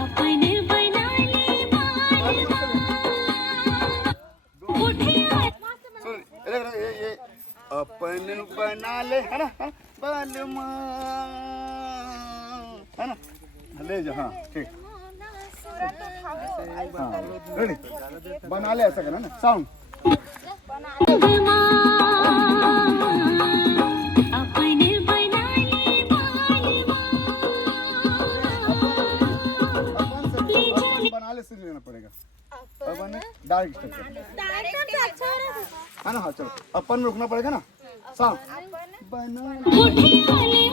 अपन बनाले बालमा कुठे ये अपन बनाले है ना बालमा है ना ले जा हाँ ठीक हाँ रेडी बनाले ऐसा करना ना साउंड अपन बनाले बालमा बनाले से लेना पड़ेगा अपन डायरेक्ट है ना हाँ चलो अपन में रुकना पड़ेगा ना साउंड बना कुठे आले